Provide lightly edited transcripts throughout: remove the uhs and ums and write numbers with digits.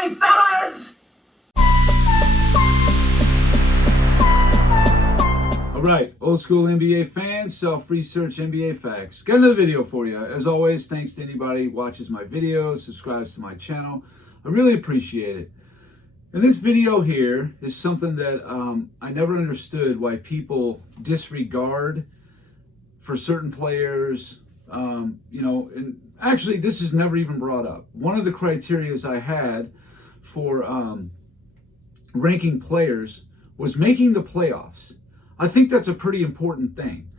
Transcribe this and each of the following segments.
me, fellas! All right, old school NBA fans, self-research NBA facts. Got another video for you. As always, thanks to anybody who watches my videos, subscribes to my channel. I really appreciate it. And this video here is something that I never understood why people disregard for certain players. And actually this is never even brought up. One of the criterias I had for ranking players was making the playoffs. I think that's a pretty important thing.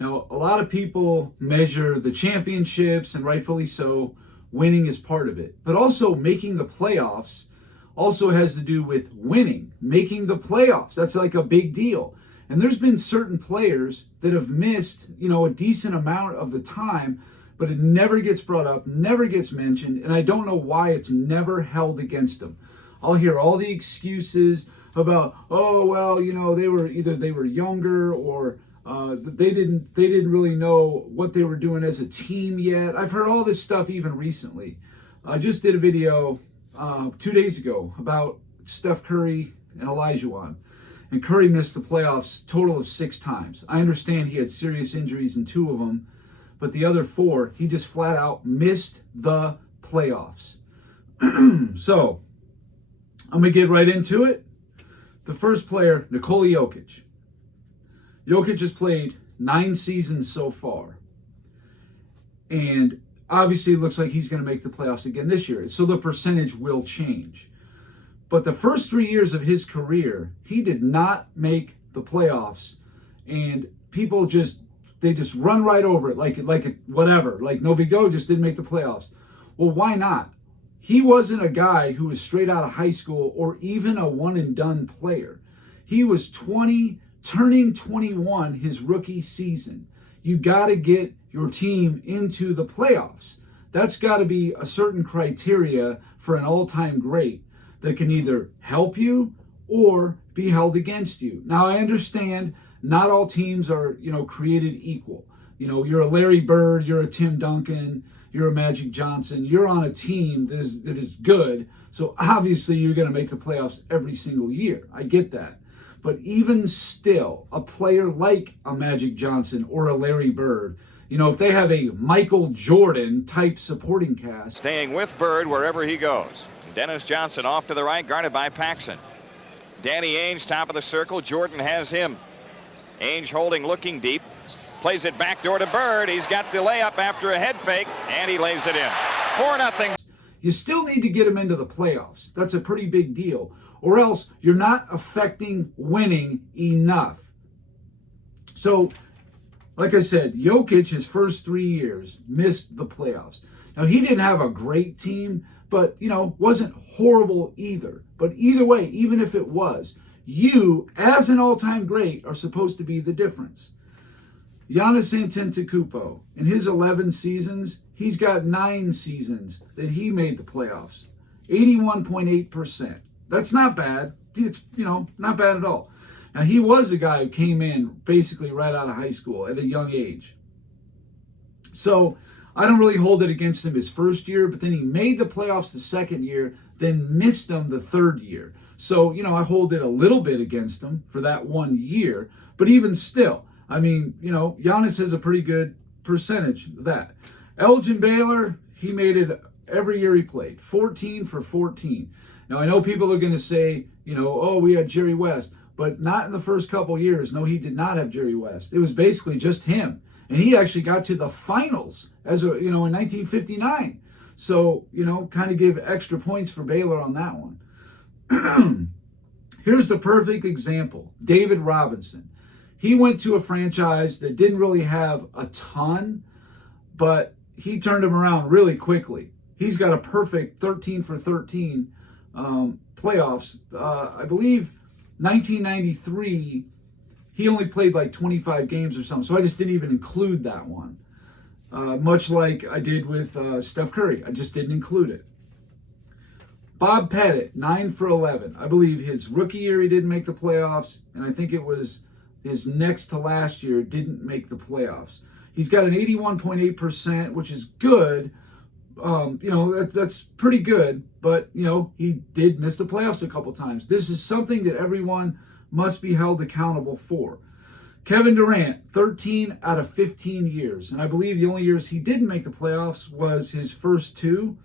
Now, a lot of people measure the championships, and rightfully so. Winning is part of it. But also making the playoffs also has to do with winning, making the playoffs. That's like a big deal. And there's been certain players that have missed, a decent amount of the time, but it never gets brought up, never gets mentioned, and I don't know why it's never held against them. I'll hear all the excuses about, they were younger, or they didn't really know what they were doing as a team yet. I've heard all this stuff even recently. I just did a video 2 days ago about Steph Curry and Isiah. And Curry missed the playoffs total of 6 times. I understand he had serious injuries in 2 of them, but the other 4, he just flat out missed the playoffs. So, I'm going to get right into it. The first player, Nikola Jokic. Jokic has played 9 seasons so far. And obviously it looks like he's going to make the playoffs again this year. So the percentage will change. But the first 3 years of his career, he did not make the playoffs. And people just run right over it like whatever. Like no big deal, just didn't make the playoffs. Well, why not? He wasn't a guy who was straight out of high school or even a one-and-done player. He was 20, turning 21 his rookie season. You got to get your team into the playoffs. That's got to be a certain criteria for an all-time great that can either help you or be held against you. Now, I understand not all teams are, created equal. You're a Larry Bird, you're a Tim Duncan, you're a Magic Johnson. You're on a team that is good, so obviously you're going to make the playoffs every single year. I get that. But even still, a player like a Magic Johnson or a Larry Bird, if they have a Michael Jordan type supporting cast. Staying with Bird wherever he goes. Dennis Johnson off to the right, guarded by Paxson. Danny Ainge, top of the circle. Jordan has him. Ainge holding, looking deep. Plays it backdoor to Bird. He's got the layup after a head fake, and he lays it in. 4-0. You still need to get him into the playoffs. That's a pretty big deal. Or else you're not affecting winning enough. So, like I said, Jokic, his first 3 years, missed the playoffs. Now, he didn't have a great team, but, wasn't horrible either. But either way, even if it was, you, as an all-time great, are supposed to be the difference. Giannis Antetokounmpo, in his 11 seasons, he's got 9 seasons that he made the playoffs. 81.8%. That's not bad. It's, not bad at all. Now, he was a guy who came in basically right out of high school at a young age. So, I don't really hold it against him his first year, but then he made the playoffs the second year, then missed them the third year. So, I hold it a little bit against him for that 1 year, but even still, Giannis has a pretty good percentage of that. Elgin Baylor, he made it every year he played, 14 for 14. Now, I know people are going to say, we had Jerry West, but not in the first couple years. No, he did not have Jerry West. It was basically just him. And he actually got to the finals in 1959. So, kind of give extra points for Baylor on that one. Here's the perfect example. David Robinson. He went to a franchise that didn't really have a ton, but he turned him around really quickly. He's got a perfect 13 for 13 playoffs. I believe 1993, he only played like 25 games or something, so I just didn't even include that one. Much like I did with Steph Curry. I just didn't include it. Bob Pettit, 9 for 11. I believe his rookie year he didn't make the playoffs, and I think it was his next to last year didn't make the playoffs. He's got an 81.8%, which is good, That's pretty good. But, he did miss the playoffs a couple times. This is something that everyone must be held accountable for. Kevin Durant, 13 out of 15 years. And I believe the only years he didn't make the playoffs was his first two.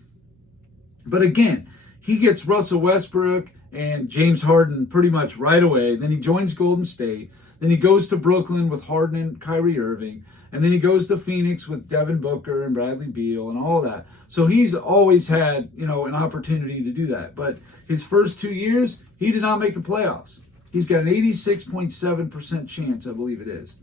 But again, he gets Russell Westbrook and James Harden pretty much right away. Then he joins Golden State. Then he goes to Brooklyn with Harden and Kyrie Irving. And then he goes to Phoenix with Devin Booker and Bradley Beal and all that. So he's always had, an opportunity to do that. But his first 2 years, he did not make the playoffs. He's got an 86.7% chance, I believe it is.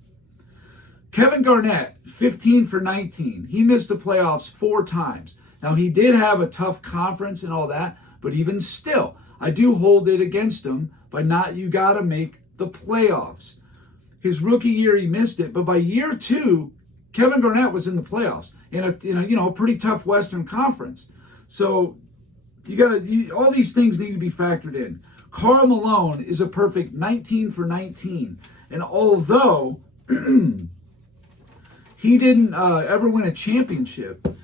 Kevin Garnett, 15 for 19. He missed the playoffs 4 times. Now, he did have a tough conference and all that, but even still, I do hold it against him by you got to make the playoffs. His rookie year, he missed it, but by year 2, Kevin Garnett was in the playoffs in a pretty tough Western Conference. So all these things need to be factored in. Karl Malone is a perfect 19 for 19, and although he didn't ever win a championship,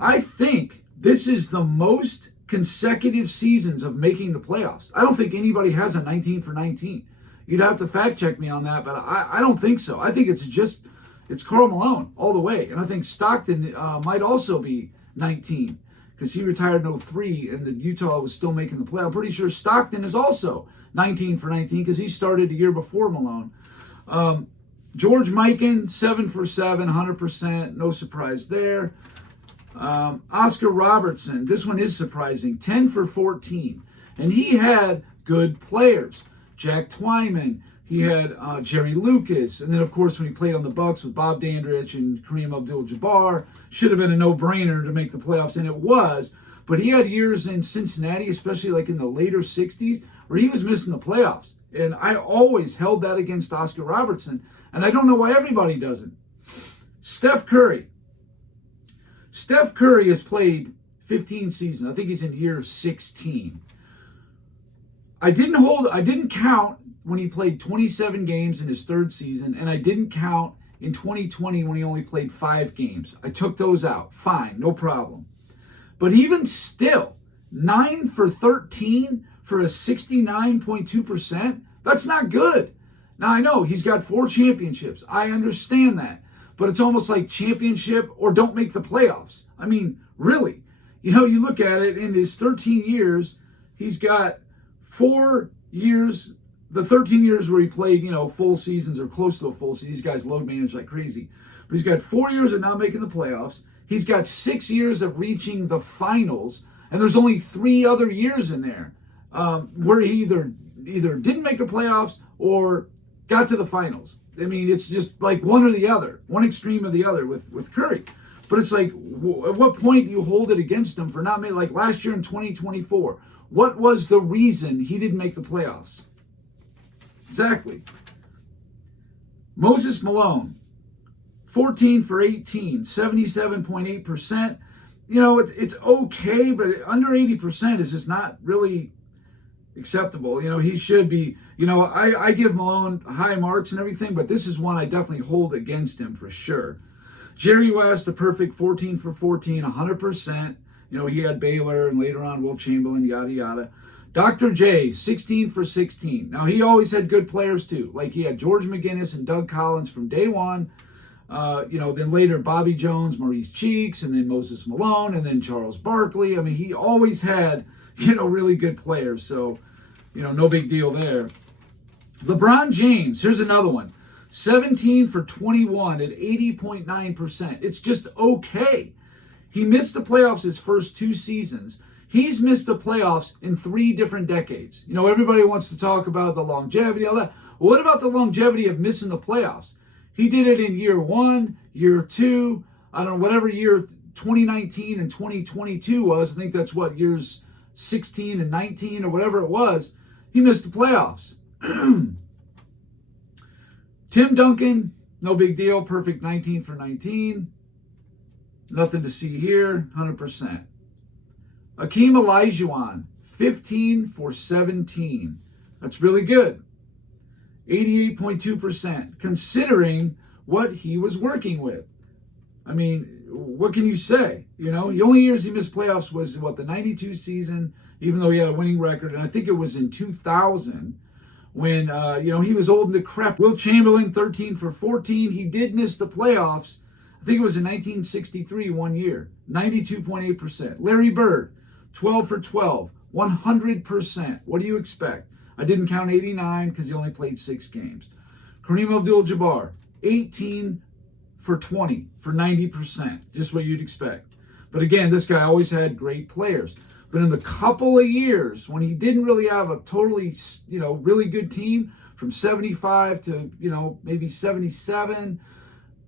I think this is the most consecutive seasons of making the playoffs. I don't think anybody has a 19 for 19. You'd have to fact check me on that, but I don't think so. I think it's Karl Malone all the way. And I think Stockton might also be 19 because he retired in 03 and the Utah was still making the play. I'm pretty sure Stockton is also 19 for 19 because he started a year before Malone. George Mikan, 7 for 7, 100%. No surprise there. Oscar Robertson, this one is surprising, 10 for 14. And he had good players. Jack Twyman, he had Jerry Lucas, and then of course when he played on the Bucks with Bob Dandridge and Kareem Abdul-Jabbar, should have been a no-brainer to make the playoffs, and it was. But he had years in Cincinnati, especially like in the later 60s, where he was missing the playoffs. And I always held that against Oscar Robertson, and I don't know why everybody doesn't. Steph Curry. Steph Curry has played 15 seasons. I think he's in year 16. I didn't count when he played 27 games in his third season, and I didn't count in 2020 when he only played 5 games. I took those out. Fine, no problem. But even still, 9 for 13 for a 69.2%, that's not good. Now, I know he's got 4 championships. I understand that. But it's almost like championship or don't make the playoffs. I mean, really. You look at it, in his 13 years, he's got 4 years, the 13 years where he played, full seasons or close to a full season. These guys load manage like crazy. But he's got 4 years of not making the playoffs. He's got 6 years of reaching the finals. And there's only 3 other years in there where he either didn't make the playoffs or got to the finals. I mean, it's just like one or the other, one extreme or the other with Curry. But it's like, at what point do you hold it against him for not making, like last year in 2024? What was the reason he didn't make the playoffs? Exactly. Moses Malone, 14 for 18, 77.8%. It's okay, but under 80% is just not really acceptable. He should be, I give Malone high marks and everything, but this is one I definitely hold against him for sure. Jerry West, a perfect 14 for 14, 100%. He had Baylor and later on Will Chamberlain, yada, yada. Dr. J, 16 for 16. Now, he always had good players too. Like he had George McGinnis and Doug Collins from day one. Then later Bobby Jones, Maurice Cheeks, and then Moses Malone, and then Charles Barkley. I mean, he always had, really good players. So, no big deal there. LeBron James, here's another one. 17 for 21 at 80.9%. It's just okay. He missed the playoffs his first 2 seasons. He's missed the playoffs in 3 different decades. Everybody wants to talk about the longevity, all that. Well, what about the longevity of missing the playoffs? He did it in year 1, year 2, I don't know, whatever year 2019 and 2022 was. I think that's what, years 16 and 19 or whatever it was. He missed the playoffs. Tim Duncan, no big deal. Perfect 19 for 19. Nothing to see here, 100%. Akeem Olajuwon, 15 for 17. That's really good. 88.2%, considering what he was working with. I mean, what can you say? The only years he missed playoffs was, the 92 season, even though he had a winning record. And I think it was in 2000 when, he was old and decrepit. Will Chamberlain, 13 for 14. He did miss the playoffs. I think it was in 1963, 1 year, 92.8%. Larry Bird, 12 for 12, 100%. What do you expect? I didn't count 89 because he only played 6 games. Kareem Abdul-Jabbar, 18 for 20 for 90%, just what you'd expect. But again, this guy always had great players. But in the couple of years when he didn't really have a totally, really good team, from 75 to, maybe 77,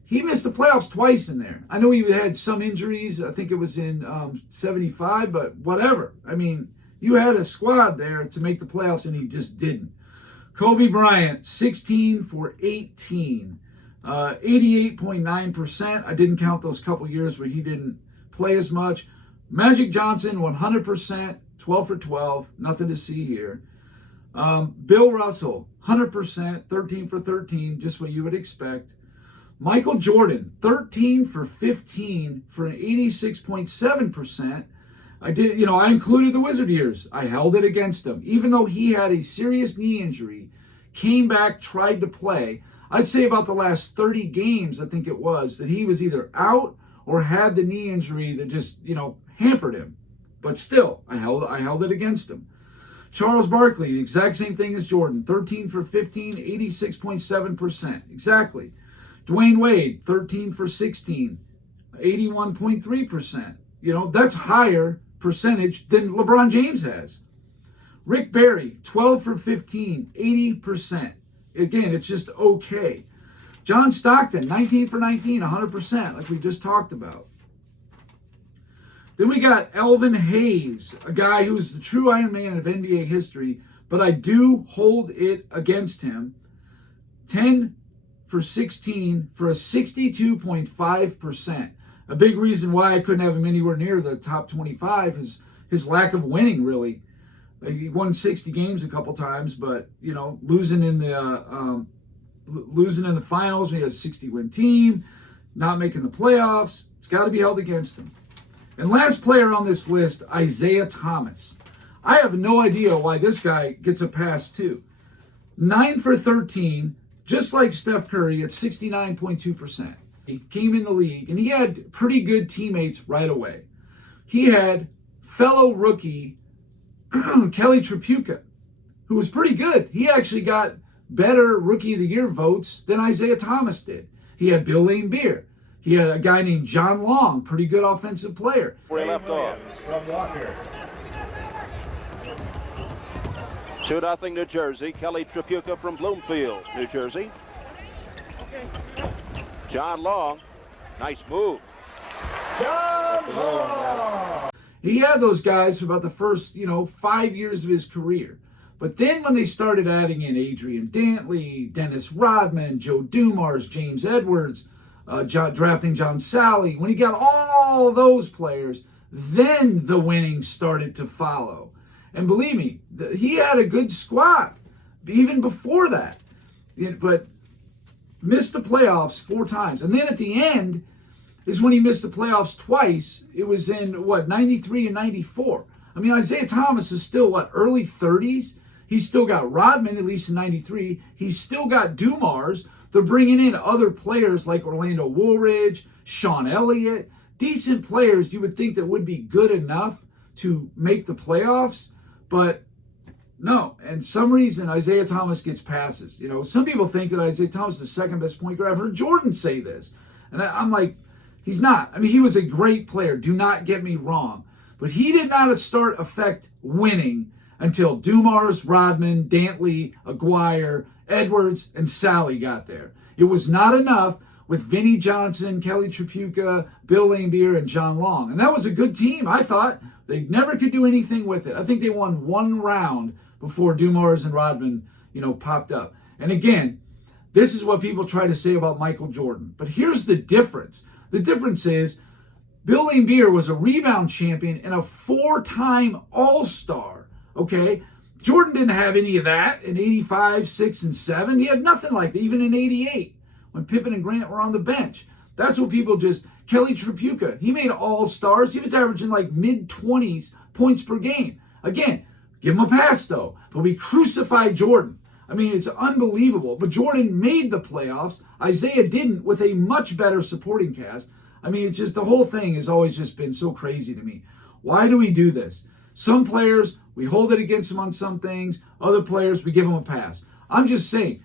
he missed the playoffs twice in there. I know he had some injuries. I think it was in 75, but whatever. I mean, you had a squad there to make the playoffs, and he just didn't. Kobe Bryant, 16 for 18. 88.9%. I didn't count those couple years where he didn't play as much. Magic Johnson, 100%, 12 for 12. Nothing to see here. Bill Russell, 100%, 13 for 13, just what you would expect. Michael Jordan, 13 for 15 for an 86.7%. I included the Wizard years. I held it against him. Even though he had a serious knee injury, came back, tried to play. I'd say about the last 30 games, I think it was, that he was either out or had the knee injury that just, hampered him. But still, I held it against him. Charles Barkley, the exact same thing as Jordan, 13 for 15, 86.7%. Exactly. Dwayne Wade, 13 for 16, 81.3%. That's higher percentage than LeBron James has. Rick Barry, 12 for 15, 80%. Again, it's just okay. John Stockton, 19 for 19, 100%, like we just talked about. Then we got Elvin Hayes, a guy who's the true Iron Man of NBA history, but I do hold it against him. 10 for 16 for a 62.5%. A big reason why I couldn't have him anywhere near the top 25 is his lack of winning, really. He won 60 games a couple times, but, losing in the finals. We had a 60-win team, not making the playoffs. It's got to be held against him. And last player on this list, Isiah Thomas. I have no idea why this guy gets a pass, too. 9 for 13, just like Steph Curry at 69.2%. He came in the league, and he had pretty good teammates right away. He had fellow rookie Kelly Tripucka, who was pretty good. He actually got better Rookie of the Year votes than Isiah Thomas did. He had Bill Laimbeer. He had a guy named John Long, pretty good offensive player. Where he left off. From Walker. 2-0 New Jersey. Kelly Tripucka from Bloomfield, New Jersey. John Long, nice move. John Long. He had those guys for about the first, 5 years of his career. But then when they started adding in Adrian Dantley, Dennis Rodman, Joe Dumars, James Edwards, drafting John Sally, when he got all those players, then the winning started to follow. And believe me, he had a good squad even before that. But missed the playoffs 4 times. And then at the end is when he missed the playoffs twice. It was in, 93 and 94. I mean, Isiah Thomas is still, early 30s? He's still got Rodman, at least in 93. He's still got Dumars. They're bringing in other players like Orlando Woolridge, Sean Elliott, decent players you would think that would be good enough to make the playoffs. But no, and some reason Isiah Thomas gets passes. Some people think that Isiah Thomas is the second best point guard. I've heard Jordan say this. And I'm like, he's not. I mean, he was a great player. Do not get me wrong. But he did not affect winning until Dumars, Rodman, Dantley, Aguirre, Edwards, and Sally got there. It was not enough with Vinnie Johnson, Kelly Tripucka, Bill Laimbeer, and John Long. And that was a good team, I thought. They never could do anything with it. I think they won 1 round before Dumars and Rodman, popped up. And again, this is what people try to say about Michael Jordan. But here's the difference. The difference is Bill Laimbeer was a rebound champion and a 4-time All-Star. Okay? Jordan didn't have any of that in 85, 6, and 7. He had nothing like that, even in 88, when Pippen and Grant were on the bench. That's what people just... Kelly Tripucka, he made all-stars. He was averaging like mid-20s points per game. Again, give him a pass, though. But we crucified Jordan. I mean, it's unbelievable. But Jordan made the playoffs. Isiah didn't, with a much better supporting cast. I mean, it's just the whole thing has always just been so crazy to me. Why do we do this? Some players, we hold it against them on some things. Other players, we give them a pass. I'm just saying,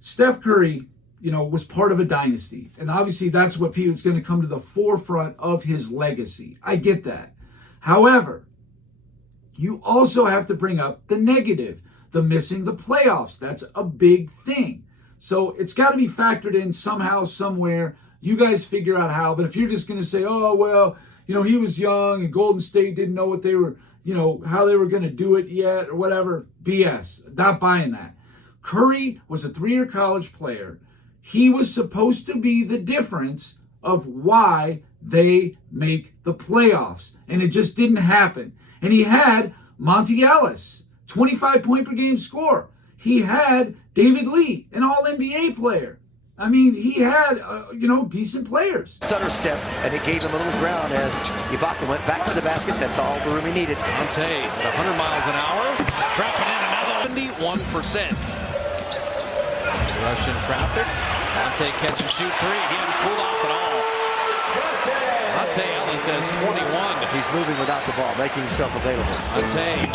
Steph Curry, was part of a dynasty. And obviously that's what is going to come to the forefront of his legacy. I get that. However, you also have to bring up the negative, the missing the playoffs. That's a big thing. So it's got to be factored in somehow, somewhere. You guys figure out how. But if you're just going to say, oh, well, he was young and Golden State didn't know what they were, how they were going to do it yet or whatever, BS. Not buying that. Curry was a 3-year college player. He was supposed to be the difference of why they make the playoffs. And it just didn't happen. And he had Monty Ellis, 25-point per game score. He had David Lee, an all-NBA player. I mean, he had, decent players. Stutter step, and it gave him a little ground as Ibaka went back to the basket. That's all the room he needed. Monte at 100 miles an hour, dropping in another 71%. Russian traffic. Monte catch and shoot 3. He hadn't cooled off at all. Monte Ellis has 21. He's moving without the ball, making himself available. Monte.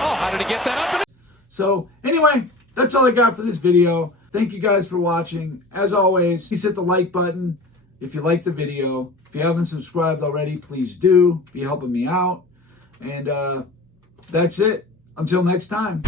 Oh, how did he get that up? So, anyway, that's all I got for this video. Thank you guys for watching. As always, please hit the like button if you like the video. If you haven't subscribed already, please do. Be helping me out. And that's it. Until next time.